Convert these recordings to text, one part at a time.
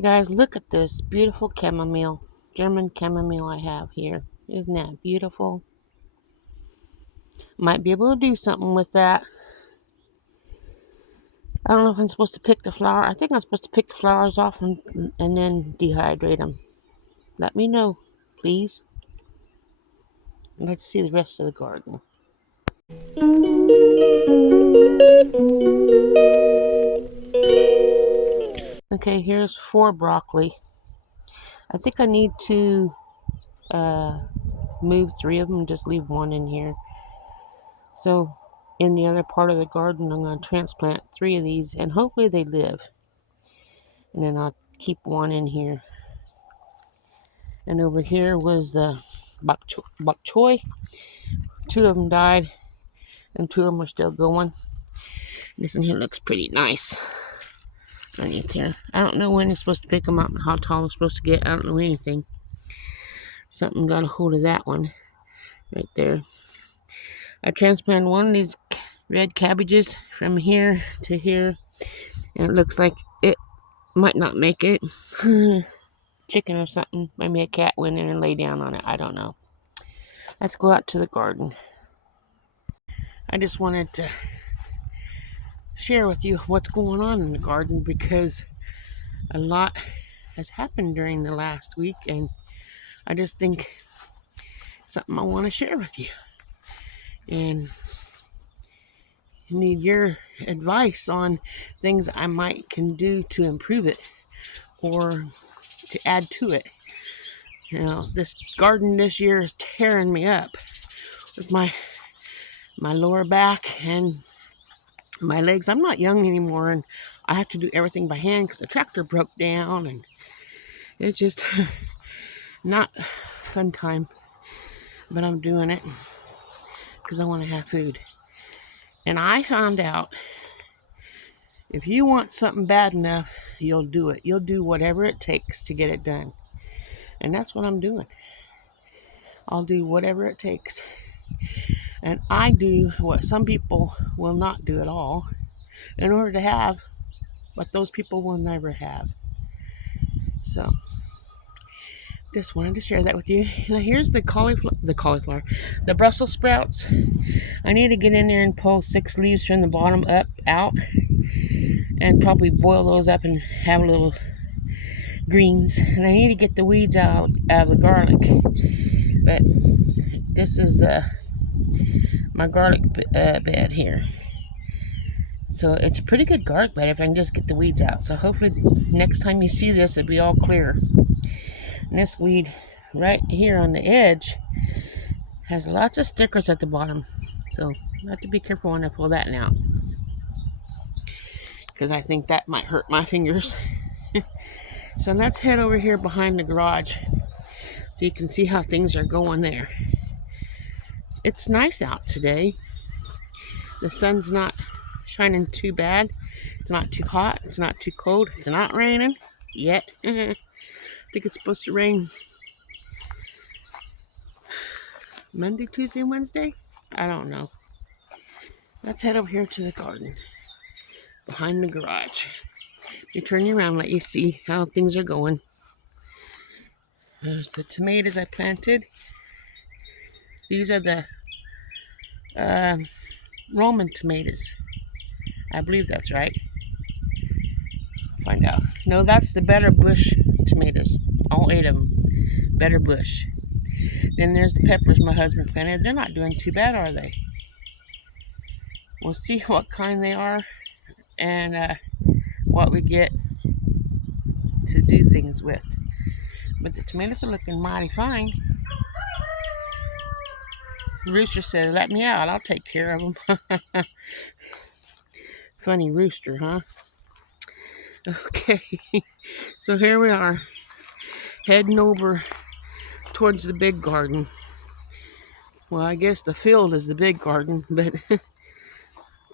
Hey guys, look at this beautiful chamomile, German chamomile I have here. Isn't that beautiful? Might be able to do something with that. I don't know if I'm supposed to pick the flower. I think I'm supposed to pick the flowers off and then dehydrate them. Let me know, please. Let's see the rest of the garden. Okay, here's 4 broccoli. I think I need to move 3 of them and just leave 1 in here. So in the other part of the garden, I'm going to transplant 3 of these and hopefully they live. And then I'll keep 1 in here. And over here was the bok choy. 2 of them died and 2 of them are still going. This one here looks pretty nice underneath here. I don't know when you're supposed to pick them up and how tall I'm supposed to get. I don't know anything. Something got a hold of that one right there. I transplanted 1 of these red cabbages from here to here, and it looks like it might not make it. Chicken or something. Maybe a cat went in and lay down on it. I don't know. Let's go out to the garden. I just wanted to share with you what's going on in the garden because a lot has happened during the last week, and I just think something I want to share with you. And need your advice on things I can do to improve it or to add to it. You know, this garden this year is tearing me up with my lower back and my legs. I'm not young anymore, and I have to do everything by hand because the tractor broke down, and it's just not fun time. But I'm doing it because I want to have food. And I found out if you want something bad enough, you'll do it. You'll do whatever it takes to get it done. And that's what I'm doing. I'll do whatever it takes. And I do what some people will not do at all in order to have what those people will never have. So, just wanted to share that with you. Now here's the cauliflower, the Brussels sprouts. I need to get in there and pull 6 leaves from the bottom out, and probably boil those up and have a little greens. And I need to get the weeds out of the garlic. But this is my garlic bed here. So it's a pretty good garlic bed if I can just get the weeds out. So hopefully next time you see this, it'll be all clear. And this weed right here on the edge has lots of stickers at the bottom. So I have to be careful when I pull that out, because I think that might hurt my fingers. So let's head over here behind the garage so you can see how things are going there. It's nice out today. The sun's not shining too bad. It's not too hot. It's not too cold. It's not raining yet. I think it's supposed to rain Monday, Tuesday, Wednesday. I don't know. Let's head over here to the garden behind the garage. You turn you around, let you see how things are going. There's the tomatoes I planted. These are the Roman tomatoes. I believe that's right. Find out. No, that's the Better Bush tomatoes. All 8 of them. Better Bush. Then there's the peppers my husband planted. They're not doing too bad, are they? We'll see what kind they are and what we get to do things with. But the tomatoes are looking mighty fine. Rooster says, let me out. I'll take care of them. Funny rooster, huh? Okay. So here we are, heading over towards the big garden. Well, I guess the field is the big garden, but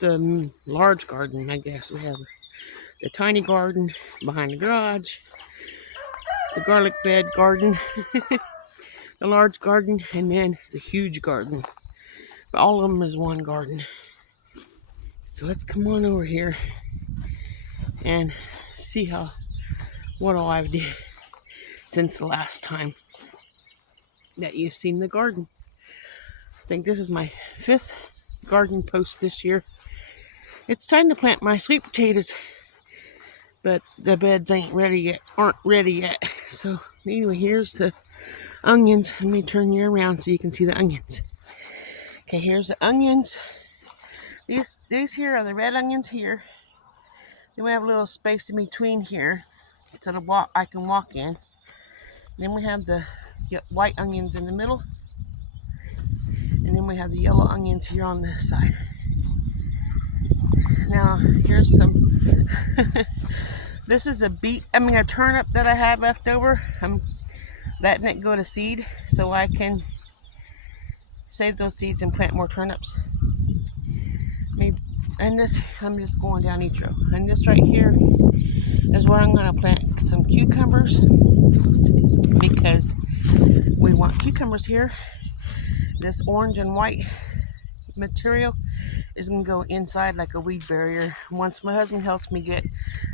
the large garden, I guess. We have the tiny garden behind the garage, the garlic bed garden, the large garden, and then the huge garden. But all of them is one garden. So let's come on over here and see how what all I've did since the last time that you've seen the garden. I think this is my 5th garden post this year. It's time to plant my sweet potatoes, but the beds aren't ready yet. So anyway, here's the onions. Let me turn you around so you can see the onions. Okay, here's the onions. These here are the red onions here. Then we have a little space in between here so I can walk in. Then we have the white onions in the middle. And then we have the yellow onions here on this side. Now, here's some, this is a turnip that I had left over. I'm letting it go to seed so I can save those seeds and plant more turnips. And this, I'm just going down each row. And this right here is where I'm going to plant some cucumbers, because we want cucumbers here. This orange and white material is going to go inside like a weed barrier. Once my husband helps me get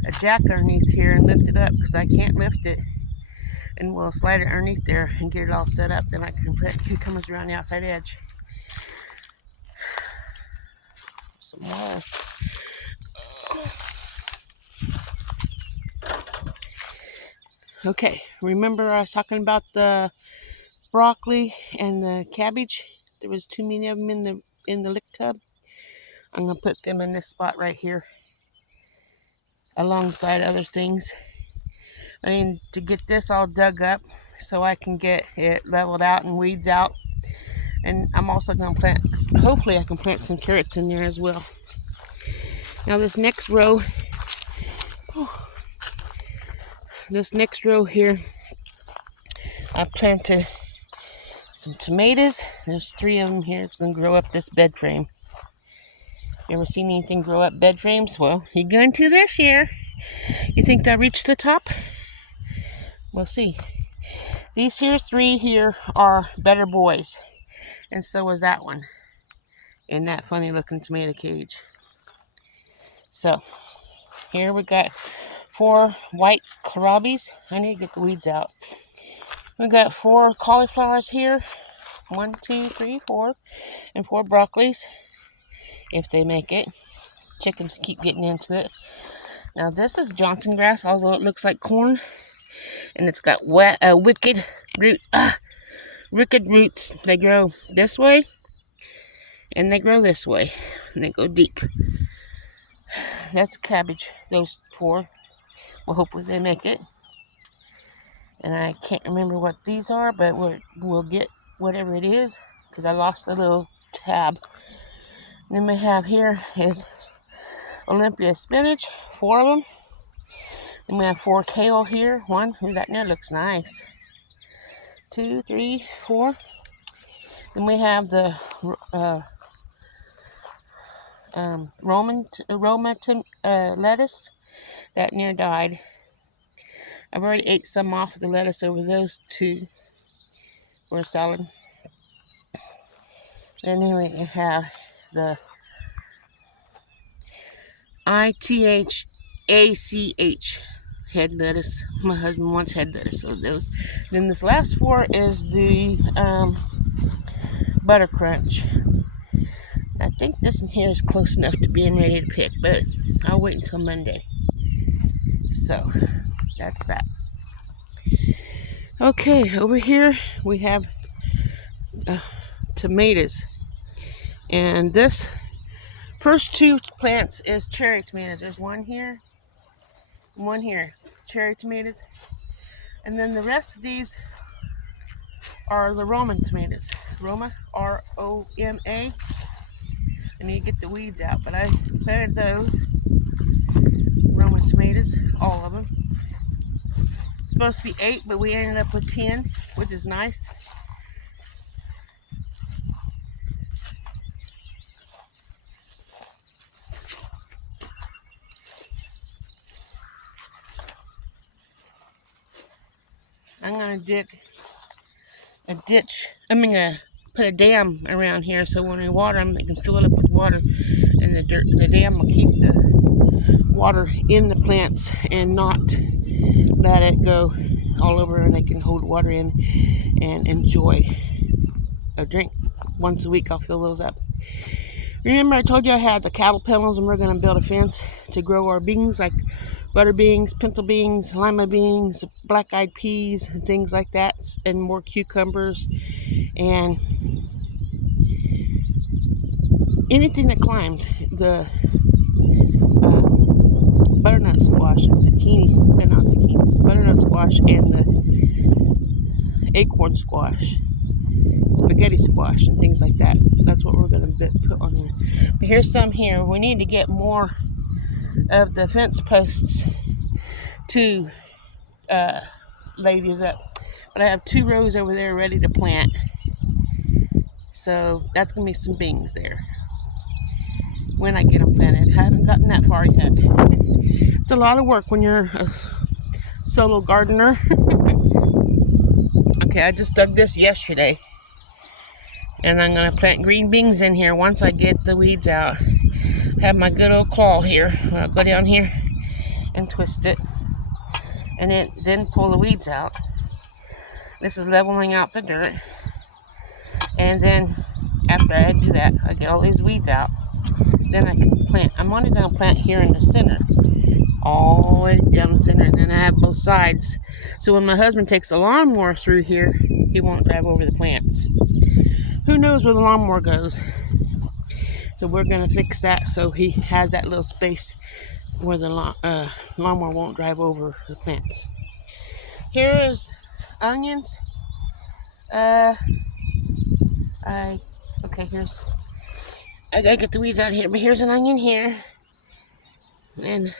a jack underneath here and lift it up, because I can't lift it, and we'll slide it underneath there and get it all set up, then I can put cucumbers around the outside edge. Some more. Okay, remember I was talking about the broccoli and the cabbage? There was too many of them in the lick tub. I'm gonna put them in this spot right here, alongside other things. I need to get this all dug up so I can get it leveled out and weeds out. And I'm also gonna plant, hopefully I can plant some carrots in there as well. Now this next row here, I planted some tomatoes. There's 3 of them here. It's going to grow up this bed frame. You ever seen anything grow up bed frames? Well, you're going to this year. You think they'll reach the top? We'll see. These here 3 here are better boys. And so was that one in that funny looking tomato cage. So here we got 4 white kohlrabies. I need to get the weeds out. We got 4 cauliflowers here. 1, 2, 3, 4. And 4 broccolis, if they make it. Chickens keep getting into it. Now this is Johnson grass, although it looks like corn. And it's got wicked roots. They grow this way. And they grow this way. And they go deep. That's cabbage, those 4. Well, hopefully they make it. And I can't remember what these are, but we'll get whatever it is, because I lost the little tab. Then we have here is Olympia spinach, 4 of them. Then we have 4 kale here. 1, that there looks nice. 2, 3, 4. Then we have the Roma lettuce that near died. I've already ate some off of the lettuce over those 2 for a salad. Then we have the ITHACH head lettuce. My husband wants head lettuce, so those. Then this last 4 is the butter crunch. I think this in here is close enough to being ready to pick, but I'll wait until Monday. So that's that. Okay, over here we have tomatoes. And this first 2 plants is cherry tomatoes. There's 1 here, 1 here. Cherry tomatoes. And then the rest of these are the Roman tomatoes. Roma, R-O-M-A. I need to get the weeds out, but I planted those Roman tomatoes, all of them. Supposed to be 8, but we ended up with 10, which is nice. I'm gonna dig a ditch. I'm gonna put a dam around here so when we water them, they can fill it up with water, and the dam will keep the water in the plants and not let it go all over, and they can hold water in and enjoy a drink. Once a week I'll fill those up. Remember I told you I had the cattle pennels, and we're going to build a fence to grow our beans, like butter beans, pinto beans, lima beans, black-eyed peas, and things like that, and more cucumbers, and anything that climbs. The butternut squash, and butternut squash, and the acorn squash, spaghetti squash, and things like that. That's what we're going to put on there. But here's some here. We need to get more of the fence posts to lay these up. But I have 2 rows over there ready to plant. So that's going to be some beans there when I get them planted. I haven't gotten that far yet. It's a lot of work when you're a solo gardener. Okay, I just dug this yesterday. And I'm going to plant green beans in here once I get the weeds out. I have my good old claw here. I'll go down here and twist it. And then pull the weeds out. This is leveling out the dirt. And then after I do that, I get all these weeds out. Then I can plant. I'm only going to plant here in the center. All the way down the center. And then I have both sides. So when my husband takes the lawnmower through here, he won't drive over the plants. Who knows where the lawnmower goes? So we're going to fix that so he has that little space where the lawnmower won't drive over the plants. Here is onions. I gotta get the weeds out here, but here's an onion here. And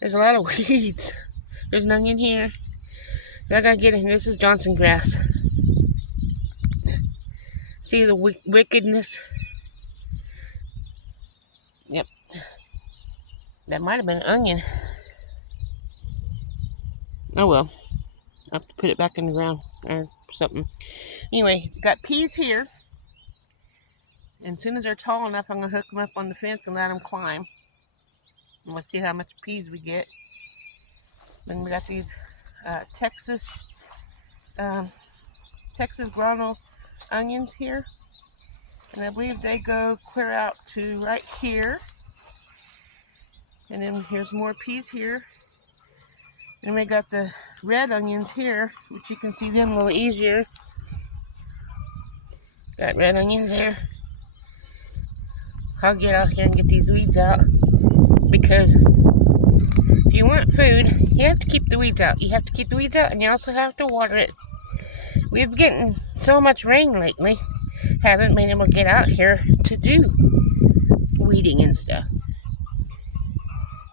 there's a lot of weeds. There's an onion here. I gotta get in. This is Johnson grass. See the wickedness? Yep. That might have been an onion. Oh well. I'll have to put it back in the ground or something. Anyway, got peas here. And as soon as they're tall enough, I'm going to hook them up on the fence and let them climb. And we'll see how much peas we get. Then we got these Texas grano onions here. And I believe they go clear out to right here. And then here's more peas here. And we got the red onions here, which you can see them a little easier. Got red onions there. I'll get out here and get these weeds out, because if you want food, you have to keep the weeds out. You have to keep the weeds out, and you also have to water it. We've been getting so much rain lately, haven't been able to get out here to do weeding and stuff.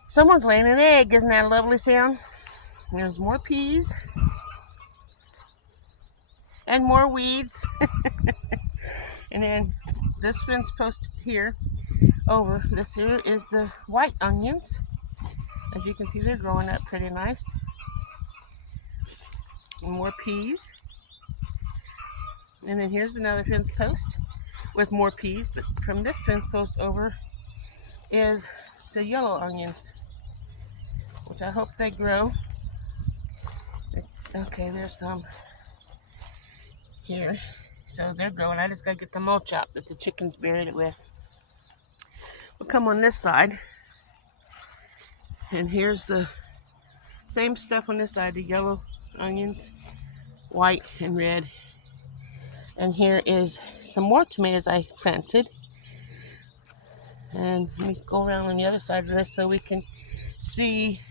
Someone's laying an egg. Isn't that a lovely sound? There's more peas and more weeds. And then this fence post here over, this here is the white onions. As you can see, they're growing up pretty nice. And more peas. And then here's another fence post with more peas, but from this fence post over is the yellow onions, which I hope they grow. Okay, there's some here. So they're growing. I just gotta get the mulch out that the chickens buried it with. We'll come on this side. And here's the same stuff on this side, the yellow onions, white and red. And here is some more tomatoes I planted. And let me go around on the other side of this so we can see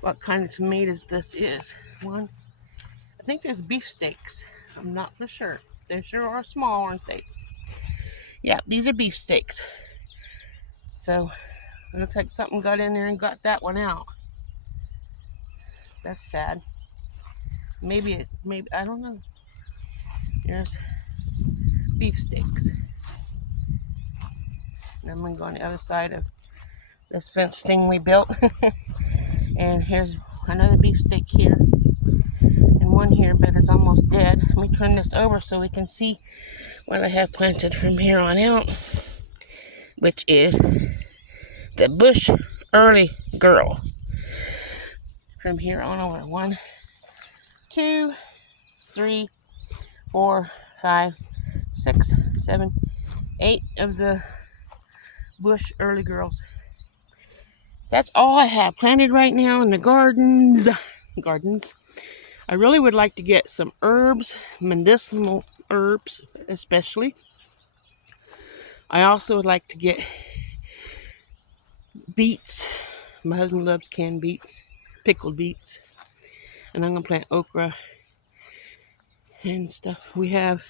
what kind of tomatoes this is. One, I think there's beefsteaks. I'm not for sure. They sure are small, aren't they? Yeah, these are beefsteaks. So it looks like something got in there and got that one out. That's sad. Maybe I don't know. There's beefsteaks. And I'm gonna go on the other side of this fence thing we built. And here's another beefsteak here. And one here, but it's almost dead. Let me turn this over so we can see what I have planted from here on out, which is the bush early girl. from here on over. 1, 2, 3, 4, 5, 6, 7, 8 of the bush early girls. That's all I have planted right now in the gardens. I really would like to get some herbs, medicinal herbs especially. I also would like to get beets. My husband loves canned beets, pickled beets. And I'm going to plant okra and stuff. We have,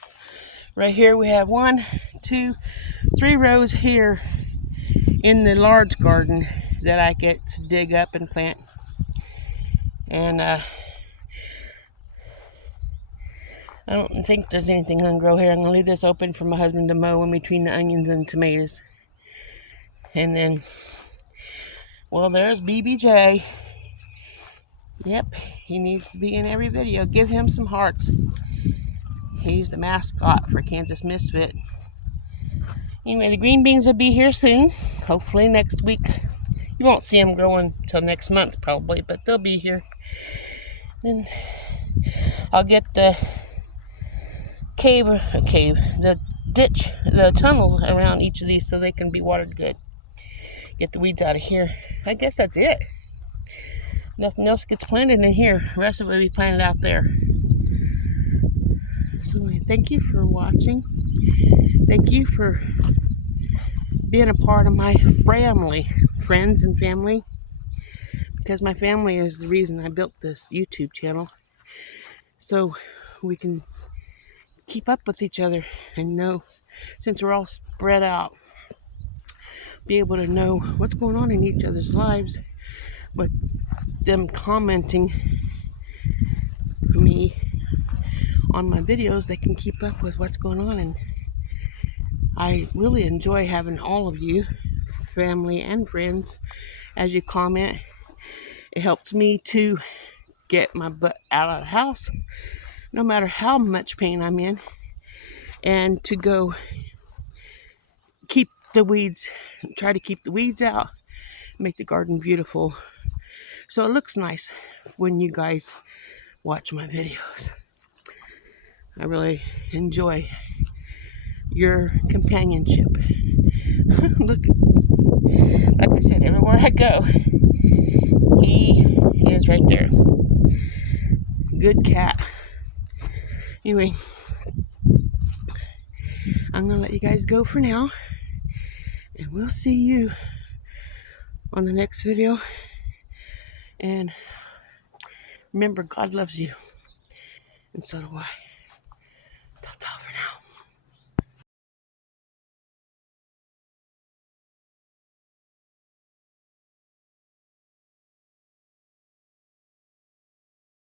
right here, we have 1, 2, 3 rows here in the large garden that I get to dig up and plant. And I don't think there's anything going to grow here. I'm going to leave this open for my husband to mow in between the onions and tomatoes. And then, well, there's BBJ. Yep, he needs to be in every video. Give him some hearts. He's the mascot for Kansas Misfit. Anyway, the green beans will be here soon. Hopefully next week. You won't see them growing till next month probably, but they'll be here. Then I'll get the the ditch, the tunnels around each of these so they can be watered good. Get the weeds out of here. I guess that's it. Nothing else gets planted in here. The rest of it will be planted out there. So thank you for watching. Thank you for being a part of my family, friends and family. Because my family is the reason I built this YouTube channel. So we can keep up with each other and know, since we're all spread out, be able to know what's going on in each other's lives with them commenting me on my videos. They can keep up with what's going on, and I really enjoy having all of you, family and friends, as you comment. It helps me to get my butt out of the house, no matter how much pain I'm in, and to go keep the weeds, try to keep the weeds out, make the garden beautiful so it looks nice when you guys watch my videos. I really enjoy your companionship. Look, like I said, everywhere I go, he is right there. Good cat. Anyway, I'm gonna let you guys go for now, and we'll see you on the next video. And remember, God loves you, and so do I. Ta-ta for now.